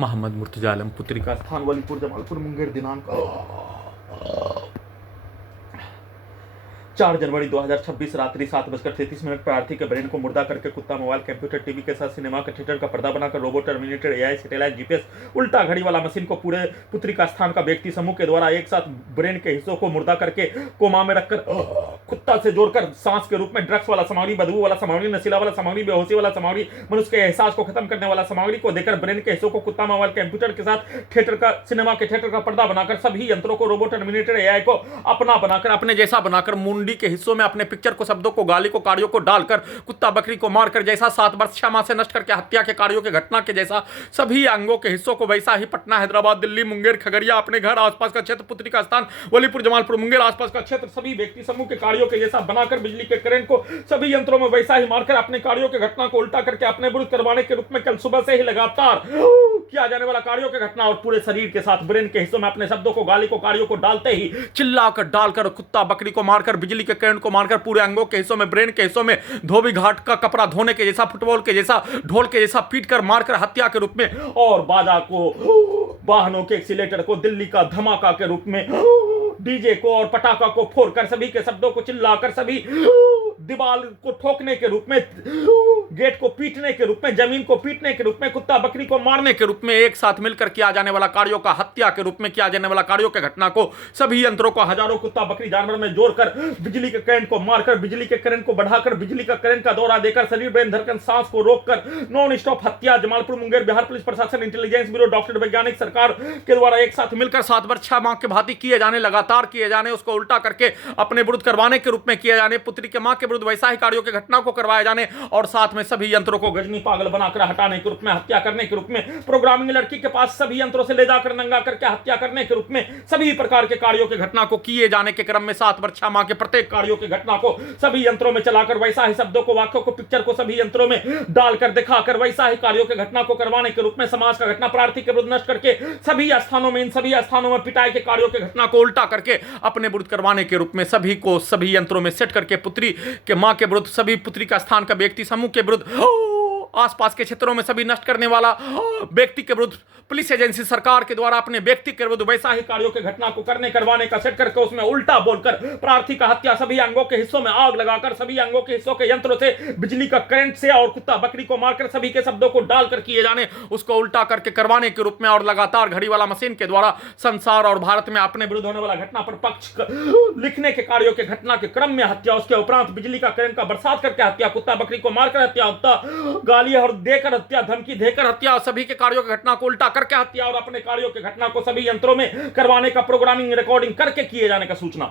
मोहम्मद मुर्तजा आलम, पुत्री का स्थान वलीपुर जमालपुर मुंगेर, दिनांक 4 जनवरी 2026 रात्रि 7:33 प्रार्थी के ब्रेन को मुर्दा करके कुत्ता मोबाइल कंप्यूटर टीवी के साथ सिनेमा के थिएटर का पर्दा बनाकर robot terminator AI satellite GPS उल्टा घड़ी वाला मशीन को पूरे पुत्री का स्थान का व्यक्ति समूह के द्वारा एक साथ ब्रेन के हिस्सों को मुर्दा करके कोमा में रखकर कुत्ता से जोड़कर सांस के रूप में ड्रग्स वाला सामग्री, बदबू वाला सामग्री, नशीला वाला सामग्री, बेहोशी वाला सामग्री, मनुष्य के एहसास को खत्म करने वाला सामग्री को देकर ब्रेन के हिस्सों को कुत्ता मोबाइल कंप्यूटर के साथ थिएटर का सिनेमा के थिएटर का पर्दा बनाकर सभी यंत्रों को रोबोट टर्मिनेटर एआई को अपना बनाकर अपने जैसा बनाकर मुंडी के हिस्सों में अपने पिक्चर को, शब्दों को, गाली को, कार्यों को डालकर कुत्ता बकरी को मारकर जैसा 7 वर्ष 6 माह से नष्ट करके हत्या के कार्यों के घटना के जैसा सभी अंगों के हिस्सों को वैसा ही पटना, हैदराबाद, दिल्ली, मुंगेर, खगड़िया, अपने घर आसपास का क्षेत्र, पुत्री का स्थान वलीपुर जमालपुर मुंगेर आसपास का क्षेत्र सभी व्यक्ति समूह के कार्यों के जैसा बनाकर बिजली के करंट को सभी यंत्रों में वैसा ही मारकर अपने कार्यों के घटना को उल्टा करके अपने विरुद्ध करवाने के रूप में कल सुबह से ही लगातार किया जाने वाला कार्यों के घटना और पूरे शरीर के साथ ब्रेन के हिस्सों में अपने शब्दों को, गाली को, कार्यों को डालते ही चिल्लाकर डालकर कुत्ता बकरी को मारकर बिजली के करंट को मारकर पूरे अंगों के हिस्सों में, ब्रेन के हिस्सों में धोबी घाट का कपड़ा धोने के जैसा, फुटबॉल के जैसा, ढोल के जैसा पीटकर मारकर हत्या के रूप में और बाजा को, वाहनों के एक्सीलेटर को दिल्ली का धमाका के रूप में, डीजे को और पटाखा को फोड़कर सभी के शब्दों को चिल्लाकर सभी दीवार को ठोकने के रूप में, गेट को पीटने के रूप में, जमीन को पीटने के रूप में, कुत्ता बकरी को मारने के रूप में एक साथ मिलकर किया जाने वाला कार्यों का, हत्या के रूप में किया जाने वाला कार्यों के घटना को सभी यंत्रों को हजारों कुत्ता बकरी जानवर में जोड़कर बिजली के करंट को मारकर, बिजली के करंट को बढ़ाकर, बिजली का करंट का दौरा देकर शरीर ब्रेन धड़कन सांस को रोककर नॉन स्टॉप हत्या जमालपुर मुंगेर बिहार पुलिस प्रशासन, इंटेलिजेंस ब्यूरो, डॉक्टर, वैज्ञानिक, सरकार के द्वारा एक साथ मिलकर 7 वर्ष 6 माह के भांति किए जाने, लगातार किए जाने, उसको उल्टा करके अपने विरुद्ध करवाने के रूप में किए जाने, पुत्री के मां के विरुद्ध वैसा ही कार्यों की घटना को करवाए जाने और साथ में सभी यंत्रों को गजनी पागल बनाकर हटाने के रूप में, हत्या करने के रूप में, प्रोग्रामिंग लड़की के पास सभी यंत्रों से ले जाकर नंगा करके हत्या करने के रूप में सभी प्रकार के कार्यों की घटना को किए जाने के क्रम में 7 वर्ष 6 माह के प्रत्येक कार्यों की घटना को सभी यंत्रों में चलाकर वैसा ही शब्दों को, वाक्यों को, पिक्चर को सभी यंत्रों में डालकर दिखाकर वैसा ही कार्यों की घटना को करवाने के रूप में समाज का घटना प्रार्थी के विरुद्ध नष्ट करके सभी स्थानों में, इन सभी स्थानों में पिटाई के कार्यों की घटना को उल्टा करके अपने विरुद्ध करवाने के रूप में सभी को सभी यंत्रों में सेट करके पुत्री के मां के विरुद्ध, सभी पुत्री का स्थान का व्यक्ति समूह के विरुद्ध, आसपास के क्षेत्रों में सभी नष्ट करने वाला व्यक्ति के विरुद्ध पुलिस एजेंसी सरकार के द्वारा अपने व्यक्ति के विरुद्ध वैसा ही कार्यों की घटना को करने करवाने का सेट करके उसमें उल्टा बोलकर प्रार्थी का हत्या, सभी अंगों के हिस्सों में आग लगाकर सभी अंगों के हिस्सों के यंत्रों से, बिजली का करंट से और कुत्ता बकरी को मारकर सभी के शब्दों को डालकर किए जाने, उसको उल्टा करके करवाने के रूप में और लगातार घड़ी वाला मशीन के द्वारा संसार और भारत में अपने विरुद्ध होने वाला घटना पर पक्ष लिखने के कार्यों के घटना के क्रम में हत्या, उसके उपरांत बिजली का करंट का बरसात करके हत्या, कुत्ता बकरी को मारकर हत्या, गाली और देकर हत्या, धमकी देकर हत्या, सभी के कार्यों की घटना को उल्टा करके हत्या और अपने कार्यों की घटना को सभी यंत्रों में करवाने का प्रोग्रामिंग रिकॉर्डिंग करके किए जाने का सूचना।